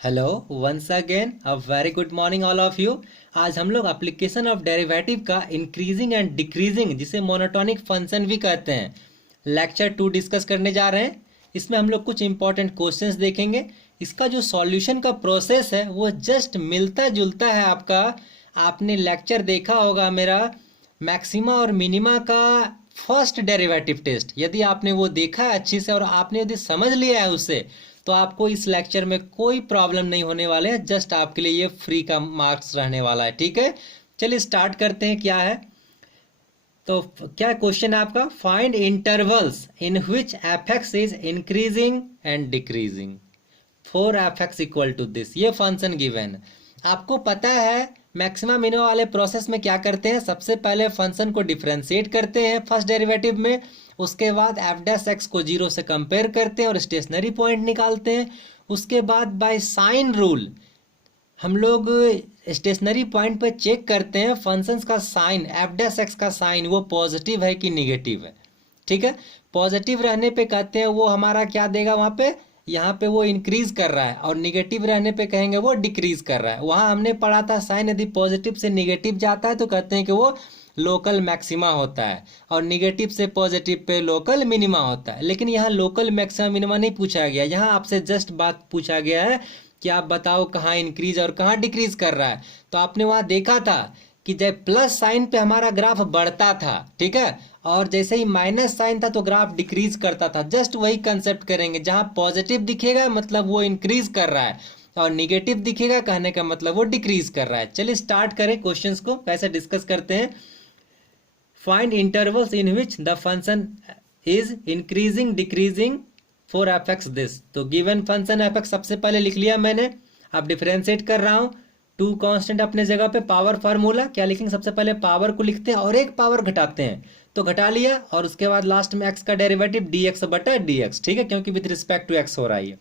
Hello once again a very good morning all of you. आज हम लोग application of derivative का increasing and decreasing जिसे monotonic function भी कहते हैं लेक्चर 2 डिस्कस करने जा रहे हैं। इसमें हम लोग कुछ इंपॉर्टेंट क्वेश्चंस देखेंगे। इसका जो सॉल्यूशन का प्रोसेस है वो जस्ट मिलता जुलता है आपका। आपने लेक्चर देखा होगा मेरा मैक्सिमा और मिनिमा का फर्स्ट डेरिवेटिव टेस्ट। यदि आपने वो देखा है अच्छी से और आपने यदि समझ लिया है उससे तो आपको इस लेक्चर में कोई प्रॉब्लम नहीं होने वाले हैं। जस्ट आपके लिए ये फ्री का मार्क्स रहने वाला है। ठीक है, चलिए स्टार्ट करते हैं। क्या है तो क्या क्वेश्चन है आपका? Find intervals in which f x is increasing and decreasing for f x equal to this. ये फंक्शन गिवन है। आपको पता है मैक्सिमा मिनिमा वाले प्रोसेस में क्या करते हैं? सबसे पहले फंक्शन को डिफरेंशिएट करते हैं फर्स्ट डेरिवेटिव में, उसके बाद एफ डैश एक्स को जीरो से कंपेयर करते हैं और स्टेशनरी पॉइंट निकालते हैं। उसके बाद बाय साइन रूल हम लोग स्टेशनरी पॉइंट पर चेक करते हैं फंक्शंस का साइन, एफ डैश एक्स का साइन वो पॉजिटिव है कि निगेटिव है। ठीक है, पॉजिटिव रहने पे कहते हैं वो हमारा क्या देगा वहाँ पे, यहाँ पे वो इंक्रीज कर रहा है, और निगेटिव रहने पे कहेंगे वो डिक्रीज कर रहा है। वहाँ हमने पढ़ा था साइन यदि पॉजिटिव से निगेटिव जाता है तो कहते हैं कि वो लोकल मैक्सिमा होता है, और निगेटिव से पॉजिटिव पे लोकल मिनिमा होता है। लेकिन यहाँ लोकल मैक्सिमा मिनिमा नहीं पूछा गया, यहाँ आपसे जस्ट बात पूछा गया है कि आप बताओ कहाँ इंक्रीज और कहाँ डिक्रीज कर रहा है। तो आपने वहाँ देखा था कि जब प्लस साइन पे हमारा ग्राफ बढ़ता था, ठीक है, और जैसे ही माइनस साइन था तो ग्राफ डिक्रीज करता था। जस्ट वही कंसेप्ट करेंगे, जहाँ पॉजिटिव दिखेगा मतलब वो इंक्रीज कर रहा है और निगेटिव दिखेगा कहने का मतलब वो डिक्रीज कर रहा है। चलिए स्टार्ट करें क्वेश्चंस को, कैसे डिस्कस करते हैं। Find intervals in which the function is increasing decreasing for f x this. तो गिवन फंक्शन एफ एक्स सबसे पहले लिख लिया मैंने, अब डिफरेंशिएट कर रहा हूँ। टू कांस्टेंट अपने जगह पे, पावर फार्मूला क्या लिखेंगे? सबसे पहले पावर को लिखते हैं और एक पावर घटाते हैं, तो घटा लिया, और उसके बाद लास्ट में एक्स का डेरिवेटिव डी एक्स बटा डी एक्स। ठीक है, क्योंकि विथ रिस्पेक्ट टू एक्स हो रहा है।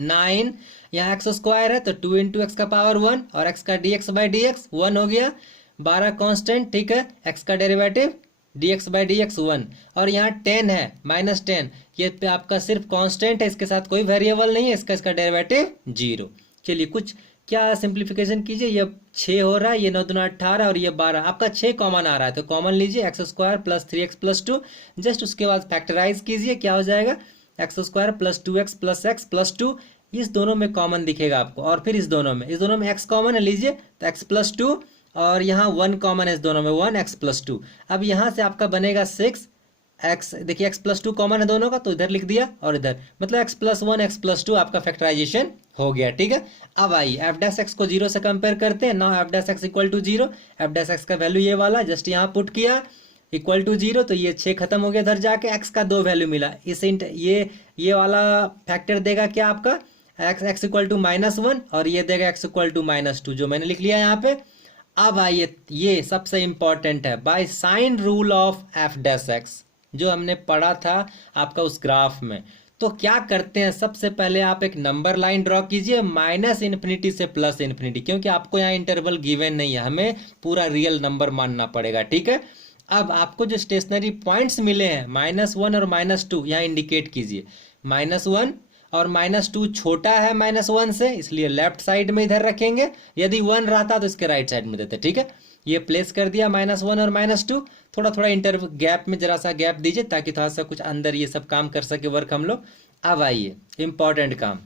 9 यहाँ एक्स स्क्वायर है तो 2 इंटू एक्स का पावर 1 और एक्स का D x by D x 1 हो गया। 12 कांस्टेंट, ठीक है, एक्स का derivative D x by D x 1, और यहाँ 10 है -10, ये पे आपका सिर्फ कांस्टेंट है, इसके साथ कोई वेरिएबल नहीं है, इसका डेरिवेटिव 0। चलिए कुछ क्या सिंप्लीफिकेशन कीजिए, ये 6 हो रहा है, ये 9 दूना 18 और ये 12, आपका 6 कॉमन आ रहा है तो कॉमन लीजिए, x square plus 3x plus 2। Just उसके बाद फैक्टराइज कीजिए, क्या हो जाएगा? X square plus 2x plus x plus 2, इस दोनों में कॉमन दिखेगा आपको, और फिर इस दोनों में x कॉमन है, लीजिए तो x प्लस 2, और यहाँ 1 कॉमन है इस दोनों में, 1x प्लस 2। अब यहाँ से आपका बनेगा 6x, देखिए x प्लस 2 कॉमन है दोनों का तो इधर लिख दिया, और इधर मतलब x प्लस 1 x प्लस 2 आपका फैक्टराइजेशन हो गया। ठीक है, अब आइए एफ डैश एक्स को 0 से कंपेयर करते हैं। Now f dash x equal to 0, f dash x का वैल्यू ये वाला जस्ट यहाँ पुट किया इक्वल टू 0, तो ये 6 खत्म हो गया इधर जाके, एक्स का 2 वैल्यू मिला। इस ये वाला फैक्टर देगा क्या आपका, एक्स इक्वल टू -1, और ये देगा एक्स इक्वल टू -2, जो मैंने लिख लिया यहाँ पे। अब आइए ये सबसे इंपॉर्टेंट है, by sine rule of F dash x, जो हमने पढ़ा था आपका उस ग्राफ में। तो क्या करते हैं, सबसे पहले आप एक नंबर लाइन ड्रॉ कीजिए -इन्फिनिटी से +इन्फिनिटी, क्योंकि आपको यहाँ इंटरवल गिवन नहीं है, हमें पूरा रियल नंबर मानना पड़ेगा। ठीक है, अब आपको जो स्टेशनरी पॉइंट्स मिले हैं -1 और -2, यहाँ इंडिकेट कीजिए। -1 और -2 छोटा है -1 से, इसलिए लेफ्ट साइड में इधर रखेंगे, यदि 1 रहता तो इसके राइट साइड में देते। ठीक है, ये प्लेस कर दिया -1 और -2, थोड़ा थोड़ा इंटर गैप में जरा सा गैप दीजिए ताकि थोड़ा सा कुछ अंदर ये सब काम कर सके वर्क हम लोग। अब आइए इंपॉर्टेंट काम,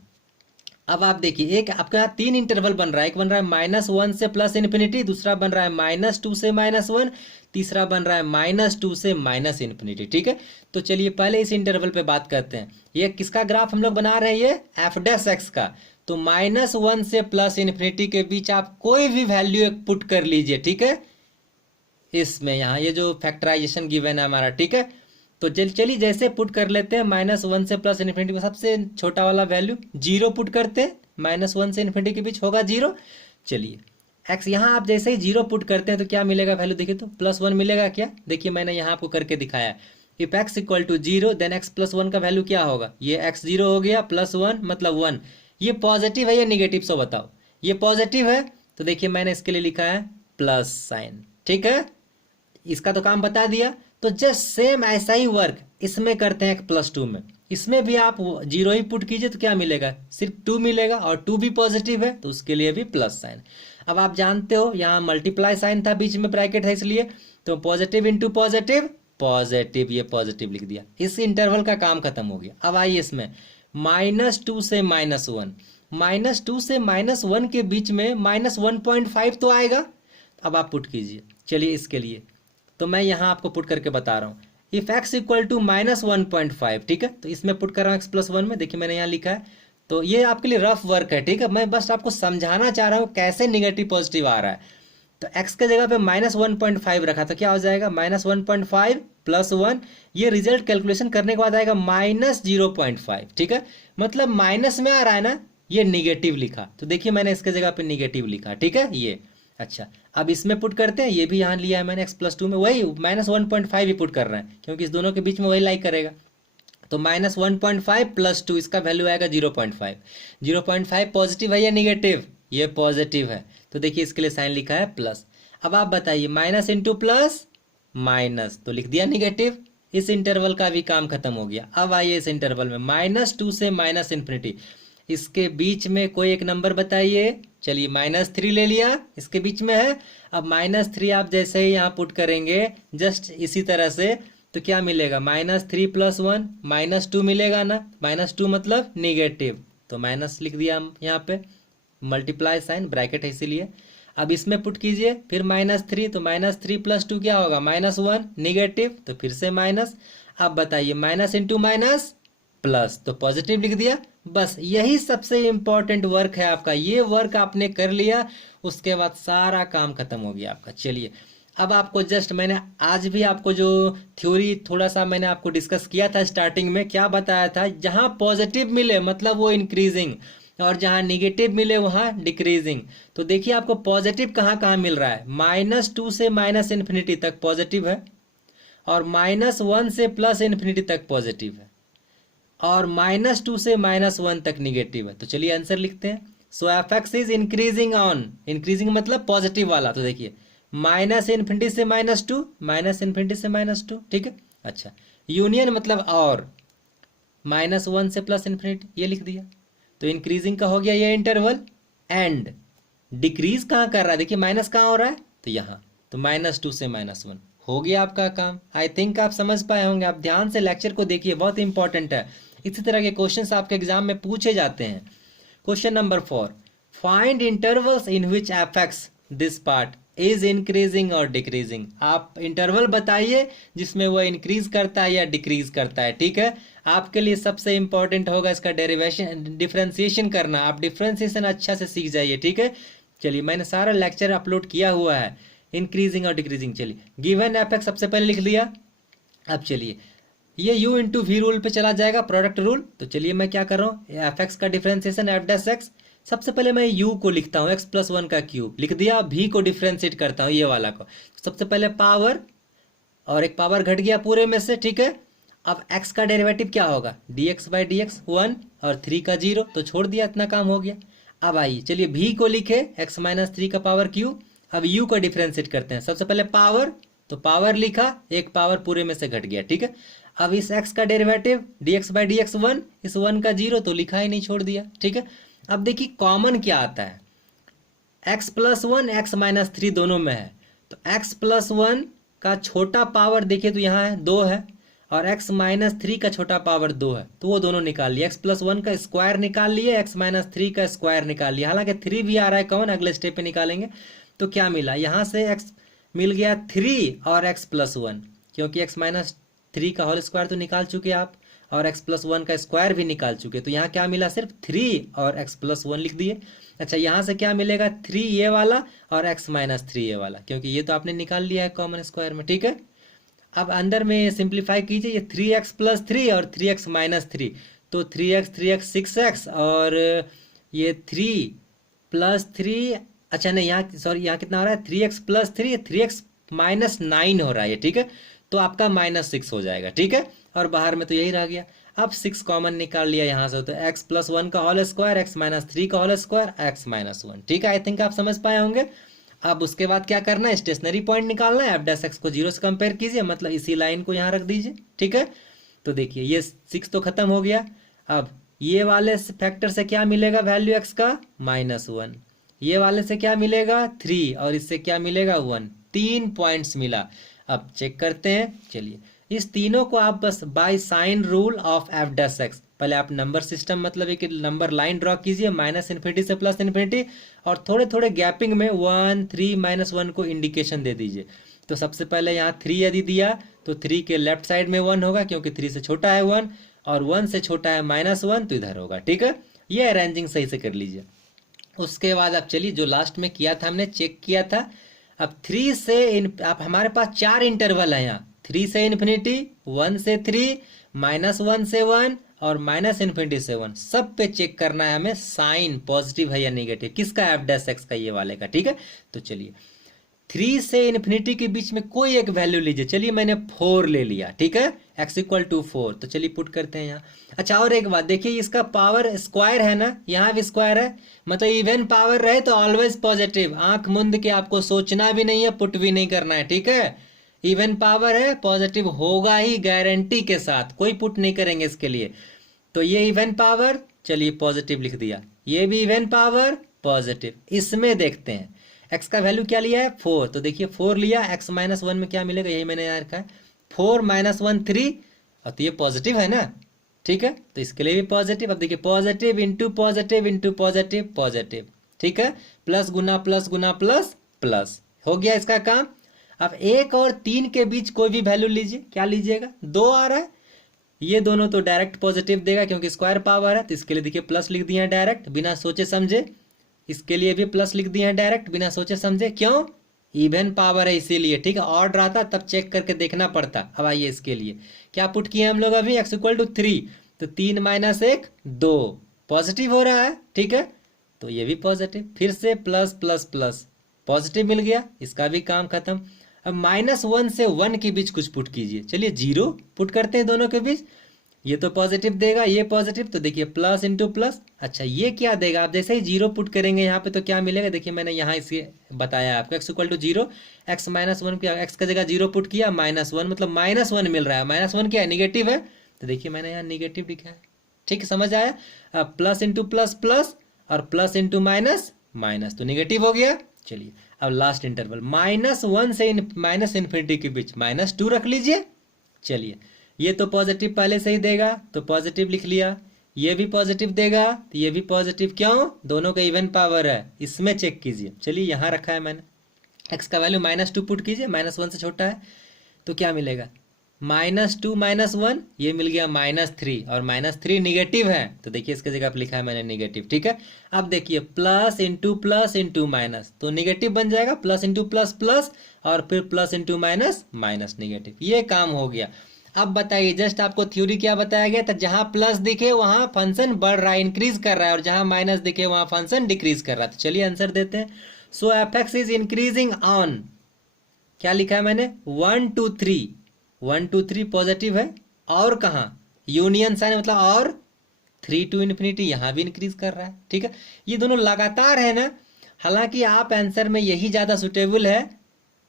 अब आप देखिए एक आपके यहाँ 3 इंटरवल बन रहा है, एक बन रहा है -1 से +इन्फिनिटी, दूसरा बन रहा है -2 से -1, तीसरा बन रहा है -2 से -इन्फिनिटी। ठीक है, तो चलिए पहले इस इंटरवल पे बात करते हैं। ये किसका ग्राफ हम लोग बना रहे हैं? ये एफ डैश एक्स का। तो -1 से +इन्फिनिटी के बीच आप कोई भी वैल्यू एक पुट कर लीजिए। ठीक है, इसमें यहाँ ये जो फैक्टराइजेशन गिवन है हमारा, ठीक है, तो चलिए जैसे पुट कर लेते हैं -1 से +इन्फिनिटी में सबसे छोटा वाला वैल्यू 0 पुट करते हैं, -1 से इन्फिनिटी के बीच होगा 0। चलिए एक्स यहाँ आप जैसे ही 0 पुट करते हैं तो क्या मिलेगा वैल्यू, देखिए तो +1 मिलेगा क्या? देखिए मैंने यहाँ आपको करके दिखाया, if x equal to 0 then x plus 1 का वैल्यू क्या होगा? ये x 0 हो गया, +1 मतलब 1। ये पॉजिटिव है या निगेटिव, सो बताओ। ये पॉजिटिव है तो देखिए मैंने इसके लिए लिखा है प्लस साइन। ठीक है, इसका तो काम बता दिया। तो जस्ट सेम ऐसा ही वर्क इसमें करते हैं +2 में। इसमें भी आप जीरो ही पुट कीजिए तो क्या मिलेगा, सिर्फ 2 मिलेगा, और 2 भी पॉजिटिव है तो उसके लिए भी प्लस साइन। अब आप जानते हो यहाँ मल्टीप्लाई साइन था, बीच में ब्रैकेट है, इसलिए तो पॉजिटिव इंटू पॉजिटिव पॉजिटिव, ये पॉजिटिव लिख दिया। इस इंटरवल का काम खत्म हो गया। अब आइए इसमें -2 से -1, -2 से -1 के बीच में -1.5 तो आएगा। अब आप पुट कीजिए। चलिए इसके लिए तो मैं यहाँ आपको पुट करके बता रहा हूँ। इफ x इक्वल टू -1.5, ठीक है, तो इसमें पुट कर रहा हूँ x+1 में। देखिए मैंने यहाँ लिखा है, तो ये आपके लिए रफ वर्क है, ठीक है, मैं बस आपको समझाना चाह रहा हूँ कैसे निगेटिव पॉजिटिव आ रहा है। तो x के जगह पे -1.5 रखा तो क्या हो जाएगा, -1.5 + 1, ये रिजल्ट कैलकुलेशन करने के बाद आएगा -0.5, ठीक है, मतलब माइनस में आ रहा है ना, ये निगेटिव लिखा, तो देखिए मैंने इसके जगह पे निगेटिव लिखा, ठीक है ये। अच्छा, अब इसमें पुट करते हैं, ये भी यहाँ लिया है मैंने x+2 में, वही -1.5 ही पुट कर रहे हैं क्योंकि इस दोनों के बीच में वही लाइक करेगा। तो -1.5 + 2, इसका वैल्यू आएगा 0.5। 0.5 पॉजिटिव है या निगेटिव, ये पॉजिटिव है, तो देखिए इसके लिए साइन लिखा है प्लस। अब आप बताइए माइनस इंटू प्लस माइनस, तो लिख दिया निगेटिव। इस इंटरवल का भी काम खत्म हो गया। अब आइए इस इंटरवल में -2 से -∞, इसके बीच में कोई एक नंबर बताइए। चलिए -3 ले लिया, इसके बीच में है। अब -3 आप जैसे ही यहाँ पुट करेंगे जस्ट इसी तरह से, तो क्या मिलेगा, -3 + 1 -2 मिलेगा ना, -2 मतलब निगेटिव, तो माइनस लिख दिया हम यहाँ पे, मल्टीप्लाई साइन ब्रैकेट है इसीलिए। अब इसमें पुट कीजिए फिर -3, तो -3 + 2 क्या होगा, -1, निगेटिव, तो फिर से माइनस। अब बताइए माइनस इंटू माइनस प्लस, तो पॉजिटिव लिख दिया। बस यही सबसे इंपॉर्टेंट वर्क है आपका, ये वर्क आपने कर लिया, उसके बाद सारा काम खत्म हो गया आपका। चलिए अब आपको जस्ट मैंने आज भी आपको जो थ्योरी थोड़ा सा मैंने आपको डिस्कस किया था स्टार्टिंग में, क्या बताया था, जहां पॉजिटिव मिले मतलब वो इंक्रीजिंग, और जहां निगेटिव मिले वहां डिक्रीजिंग। तो देखिए आपको पॉजिटिव कहाँ कहाँ मिल रहा है, -2 से -∞ तक पॉजिटिव है, और -1 से +∞ तक पॉजिटिव है, और -2 से -1 तक निगेटिव है। तो चलिए आंसर लिखते हैं। सो f(x) is increasing on, increasing मतलब पॉजिटिव वाला, तो देखिए -∞ से -2, -∞ से -2, ठीक है। अच्छा, यूनियन मतलब और, -1 से +∞, ये लिख दिया, तो इंक्रीजिंग का हो गया ये इंटरवल। एंड डिक्रीज कहाँ कर रहा है, देखिए माइनस कहाँ हो रहा है, तो यहाँ, तो -2 से -1 हो गया आपका काम। आई थिंक आप समझ पाए होंगे। आप ध्यान से लेक्चर को देखिए, बहुत इंपॉर्टेंट है। इसी तरह के क्वेश्चंस आपके एग्जाम में पूछे जाते हैं। Question number 4, find intervals in which f(x) this part is increasing और डिक्रीजिंग। आप इंटरवल बताइए जिसमें वो इंक्रीज करता है या डिक्रीज करता है, ठीक है। आपके लिए सबसे इंपॉर्टेंट होगा इसका डेरिवेशन, डिफरेंशिएशन करना। आप डिफरेंशिएशन अच्छा से सीख जाइए, ठीक है। चलिए मैंने सारा लेक्चर अपलोड किया हुआ है, इंक्रीजिंग और डिक्रीजिंग। चलिए गिवन f(x) सबसे पहले लिख दिया। अब चलिए ये u इंटू वी रूल पे चला जाएगा, प्रोडक्ट रूल। तो चलिए मैं क्या कर रहा हूँ, f(x) का डिफरेंशिएशन f'(x), सबसे पहले मैं u को लिखता हूँ x+1 का क्यूब, लिख दिया। v को डिफरेंशिएट करता हूँ, ये वाला को, सबसे पहले पावर, और एक पावर घट गया पूरे में से, ठीक है। अब x का डेरिवेटिव क्या होगा, dx/dx 1 और 3 का 0, तो छोड़ दिया, इतना काम हो गया। अब आइए चलिए v को लिखे x-3 का पावर क्यूब। अब u को डिफरेंशिएट करते हैं, सबसे पहले पावर, तो पावर लिखा, एक पावर पूरे में से घट गया, ठीक है। अब इस x का डेरिवेटिव dx/dx 1, इस 1 का 0, तो लिखा ही नहीं, छोड़ दिया, ठीक है। अब देखिए कॉमन क्या आता है, x+1 x-3 दोनों में है, तो x+1 का छोटा पावर देखिए तो यहाँ है 2 है, और x-3 का छोटा पावर 2 है, तो वो दोनों निकाल लिए। x+1 का स्क्वायर निकाल लिए, x-3 का स्क्वायर निकाल लिया, हालांकि 3 भी आ रहा है कौन, अगले स्टेप पे निकालेंगे। तो क्या मिला, यहाँ से x मिल गया 3 और x+1, क्योंकि x-3 का होल स्क्वायर तो निकाल चुके आप, और x+1 का स्क्वायर भी निकाल चुके, तो यहाँ क्या मिला, सिर्फ 3 और x+1 लिख दिए। अच्छा, यहाँ से क्या मिलेगा, 3 ये वाला और x-3 ये वाला, क्योंकि ये तो आपने निकाल लिया है कॉमन स्क्वायर में, ठीक है। अब अंदर में सिंप्लीफाई कीजिए, ये 3x + 3 और 3x-3, तो 3x 6x, और ये 3 + 3, अच्छा नहीं, यहाँ सॉरी, यहाँ कितना हो रहा है, 3x + 3, 3x-9 हो रहा है ये, ठीक है। तो आपका -6 हो जाएगा, ठीक है, और बाहर में तो यही रह गया। अब 6 कॉमन निकाल लिया यहाँ से, तो x+1 का होल स्क्वायर, x-3 का होल स्क्वायर, x-1, ठीक है। आई थिंक आप समझ पाए होंगे। अब उसके बाद क्या करना है, स्टेशनरी पॉइंट निकालना है, f' को 0 से कंपेयर कीजिए, मतलब इसी लाइन को यहाँ रख दीजिए, ठीक है। तो देखिए ये 6 तो खत्म हो गया। अब ये वाले फैक्टर से क्या मिलेगा वैल्यू x का -1, ये वाले से क्या मिलेगा 3 और इससे क्या मिलेगा 1, 3 पॉइंट्स मिला। अब चेक करते हैं। चलिए इस तीनों को आप बस by sine rule of f'(x), पहले आप नंबर सिस्टम मतलब एक नंबर लाइन ड्रॉ कीजिए -∞ से +∞, और थोड़े थोड़े गैपिंग में 1, 3, -1 को इंडिकेशन दे दीजिए। तो सबसे पहले यहाँ 3 यदि दिया तो 3 के लेफ्ट साइड में 1 होगा क्योंकि 3 से छोटा है 1, और 1 से छोटा है -1 तो इधर होगा। ठीक है, ये अरेंजिंग सही से कर लीजिए। उसके बाद अब चलिए जो लास्ट में किया था हमने चेक किया था। अब 3 से आप हमारे पास 4 इंटरवल है यहाँ, 3 से इन्फिनिटी, 1 से 3, -1 से 1 और -∞ से 1, सब पे चेक करना है हमें साइन पॉजिटिव है या नेगेटिव, किसका f'(x) का, ये वाले का। ठीक है, तो चलिए 3 से इन्फिनिटी के बीच में कोई एक वैल्यू लीजिए। चलिए मैंने 4 ले लिया। ठीक है, x = 4, तो चलिए पुट करते हैं यहाँ। अच्छा और एक बात देखिए, इसका पावर स्क्वायर है ना, यहाँ भी स्क्वायर है, मतलब इवन पावर रहे तो ऑलवेज पॉजिटिव, आंख मूंद के आपको सोचना भी नहीं है, पुट भी नहीं करना है। ठीक है, इवन पावर है, पॉजिटिव होगा ही गारंटी के साथ, कोई पुट नहीं करेंगे इसके लिए। तो ये इवन पावर, चलिए पॉजिटिव लिख दिया, ये भी इवन पावर पॉजिटिव। इसमें देखते हैं x का वैल्यू क्या लिया है 4, तो देखिए 4 लिया, x -1 में क्या मिलेगा, यही मैंने यहाँ रखा है 4 - 1 3, और तो ये पॉजिटिव है ना। ठीक है, तो इसके लिए भी पॉजिटिव। अब देखिए positive into positive into positive positive. ठीक है, प्लस गुना प्लस गुना प्लस प्लस, हो गया इसका काम। अब 1 और 3 के बीच कोई भी वैल्यू लीजिए, क्या लीजिएगा, 2 आ रहा है, ये दोनों तो डायरेक्ट पॉजिटिव देगा क्योंकि स्क्वायर पावर है, तो इसके लिए देखिए प्लस लिख दिया है डायरेक्ट बिना सोचे समझे। इसके लिए भी प्लस लिख दिए हैं डायरेक्ट बिना सोचे समझे, क्यों, इवन पावर है इसीलिए। ठीक है, ऑड रहता तब चेक करके देखना पड़ता। अब आइए इसके लिए क्या पुट किए हम लोग अभी, x = 3, तो 3 - 1 2, पॉजिटिव हो रहा है। ठीक है, तो ये भी पॉजिटिव, फिर से प्लस प्लस प्लस, पॉजिटिव मिल गया, इसका भी काम खत्म। अब -1 से 1 के बीच कुछ पुट कीजिए। चलिए 0 पुट करते हैं दोनों के बीच, ये तो पॉजिटिव देगा, ये पॉजिटिव, तो देखिए प्लस इंटू प्लस। अच्छा ये क्या देगा, आप जैसे ही 0 पुट करेंगे यहाँ पे तो क्या मिलेगा, देखिए मैंने यहाँ इसे बताया आपको, x = 0, x -1 क्या, x का जगह 0 पुट किया, -1 मतलब -1 मिल रहा है। -1 क्या है, निगेटिव है, तो देखिए मैंने यहाँ निगेटिव लिखा है। ठीक, समझ आया। अब प्लस इंटू प्लस प्लस और प्लस इंटू माइनस माइनस, तो निगेटिव हो गया। चलिए अब लास्ट इंटरवल -1 से -∞ के बीच -2 रख लीजिए। चलिए ये तो पॉजिटिव पहले से ही देगा तो पॉजिटिव लिख लिया, ये भी पॉजिटिव देगा तो ये भी पॉजिटिव, क्यों, दोनों का इवन पावर है। इसमें चेक कीजिए, चलिए यहाँ रखा है मैंने, x का वैल्यू -2 पुट कीजिए, -1 से छोटा है, तो क्या मिलेगा, -2 - 1, ये मिल गया -3, और -3 निगेटिव है, तो देखिए इसके जगह पर लिखा है मैंने निगेटिव। ठीक है, अब देखिए प्लस इंटू माइनस, तो निगेटिव बन जाएगा, प्लस इंटू प्लस प्लस, और फिर plus into minus minus negative, ये काम हो गया। अब बताइए, जस्ट आपको थ्योरी क्या बताया गया था, जहां प्लस दिखे वहां फंक्शन बढ़ रहा है, इंक्रीज कर रहा है, और जहां माइनस दिखे वहां फंक्शन डिक्रीज कर रहा है। तो चलिए आंसर देते हैं। सो f(x) इज इंक्रीजिंग ऑन, क्या लिखा है मैंने, 1 2 3, 1 2 3 पॉजिटिव है, और कहाँ यूनियन साइन मतलब और 3 to ∞, यहाँ भी इंक्रीज कर रहा है। ठीक है, ये दोनों लगातार है ना, हालांकि आप आंसर में यही ज्यादा सुटेबल है,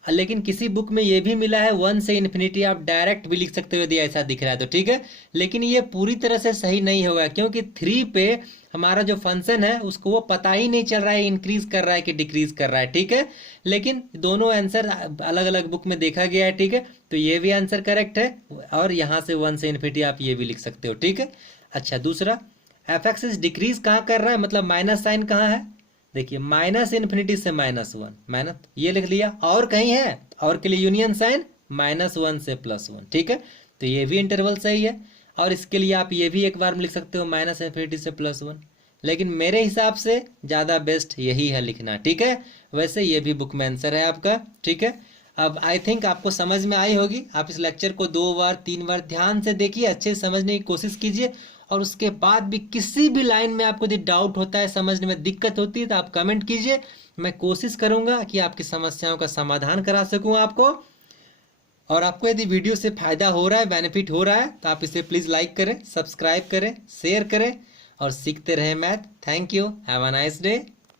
लेकिन किसी बुक में ये भी मिला है 1 से ∞, आप डायरेक्ट भी लिख सकते हो यदि ऐसा दिख रहा है तो। ठीक है, लेकिन ये पूरी तरह से सही नहीं होगा क्योंकि 3 पे हमारा जो फंक्शन है उसको वो पता ही नहीं चल रहा है इंक्रीज कर रहा है कि डिक्रीज कर रहा है। ठीक है, लेकिन दोनों आंसर अलग अलग बुक में देखा गया है। ठीक है, तो ये भी आंसर करेक्ट है, और यहाँ से 1 से ∞ आप ये भी लिख सकते हो। ठीक है, अच्छा दूसरा, f(x) डिक्रीज कहाँ कर रहा है, मतलब माइनस साइन कहाँ है, देखिए -∞ से -1 माइनस, ये लिख लिया, और कहीं है, और के लिए यूनियन साइन -1 से +1। ठीक है, तो ये भी इंटरवल सही है, और इसके लिए आप ये भी एक बार में लिख सकते हो -∞ से +1, लेकिन मेरे हिसाब से ज़्यादा बेस्ट यही है लिखना। ठीक है, वैसे ये भी बुक में आंसर है आपका। ठीक है, अब आई थिंक आपको समझ में आई होगी, आप इस लेक्चर को 2 बार 3 बार ध्यान से देखिए, अच्छे से समझने की कोशिश कीजिए, और उसके बाद भी किसी भी लाइन में आपको यदि डाउट होता है, समझने में दिक्कत होती है, तो आप कमेंट कीजिए, मैं कोशिश करूंगा कि आपकी समस्याओं का समाधान करा सकूं आपको। और आपको यदि वीडियो से फायदा हो रहा है, बेनिफिट हो रहा है, तो आप इसे प्लीज़ लाइक करें, सब्सक्राइब करें, शेयर करें, और सीखते रहें math. Thank you, have a nice day.